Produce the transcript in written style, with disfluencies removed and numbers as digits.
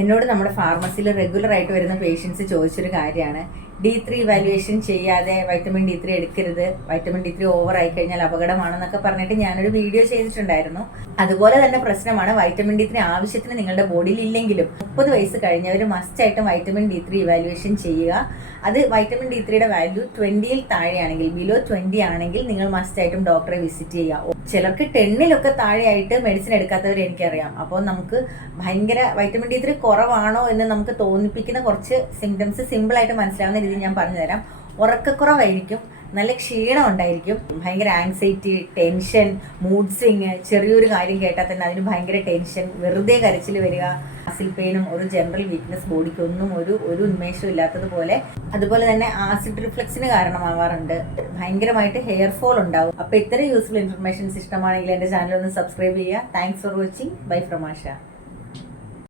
എന്നോട് നമ്മുടെ ഫാർമസിയിൽ റെഗുലർ ആയിട്ട് വരുന്ന പേഷ്യൻസ് ചോദിച്ചൊരു കാര്യമാണ്, D3 ഇവാലുവേഷൻ ചെയ്യാതെ വൈറ്റമിൻ D3 എടുക്കരുത്, വൈറ്റമിൻ D3 ഓവർ ആയി കഴിഞ്ഞാൽ അപകടമാണെന്നൊക്കെ പറഞ്ഞിട്ട് ഞാനൊരു വീഡിയോ ചെയ്തിട്ടുണ്ടായിരുന്നു. അതുപോലെ തന്നെ പ്രശ്നമാണ് വൈറ്റമിൻ D3 ആവശ്യത്തിന് നിങ്ങളുടെ ബോഡിയിൽ ഇല്ലെങ്കിലും 30 വയസ്സ് കഴിഞ്ഞവർ മസ്റ്റായിട്ടും വൈറ്റമിൻ D3 ഇവാലുവേഷൻ ചെയ്യുക. അത് വൈറ്റമിൻ D3യുടെ വാല്യൂ 20ൽ താഴെയാണെങ്കിൽ, ബിലോ 20 ആണെങ്കിൽ നിങ്ങൾ മസ്റ്റായിട്ടും ഡോക്ടറെ വിസിറ്റ് ചെയ്യുക. ചിലർക്ക് 10ലൊക്കെ താഴെയായിട്ട് മെഡിസിൻ എടുക്കാത്തവർ എനിക്കറിയാം. അപ്പോൾ നമുക്ക് ഭയങ്കര വൈറ്റമിൻ D3 കുറവാണോ എന്ന് നമുക്ക് തോന്നിപ്പിക്കുന്ന കുറച്ച് സിംറ്റംസ് സിമ്പിളായിട്ട് മനസ്സിലാവുന്ന രീതി ഞാൻ പറഞ്ഞുതരാം. ഉറക്കക്കുറവായിരിക്കും, നല്ല ക്ഷീണം ഉണ്ടായിരിക്കും, ഭയങ്കര ആങ്സൈറ്റി, ടെൻഷൻ, മൂഡ് സ്വിങ്, ചെറിയൊരു കാര്യം കേട്ടാൽ തന്നെ അതിന് ഭയങ്കര ടെൻഷൻ, വെറുതെ കരച്ചിൽ വരിക, മസിൽ പെയിനും ഒരു ജനറൽ വീക്ക്നെസ്, ബോഡിക്കൊന്നും ഒരു ഉന്മേഷവും ഇല്ലാത്തതുപോലെ. അതുപോലെ തന്നെ ആസിഡ് റിഫ്ലക്സിന് കാരണമാവാറുണ്ട്, ഭയങ്കരമായിട്ട് ഹെയർ ഫോൾ ഉണ്ടാവും. അപ്പോൾ ഇത്തരം യൂസ്ഫുൾ ഇൻഫർമേഷൻസ് ഇഷ്ടമാണെങ്കിൽ എൻ്റെ ചാനൽ ഒന്ന് സബ്സ്ക്രൈബ് ചെയ്യുക. Thanks for watching. Bye from Asha.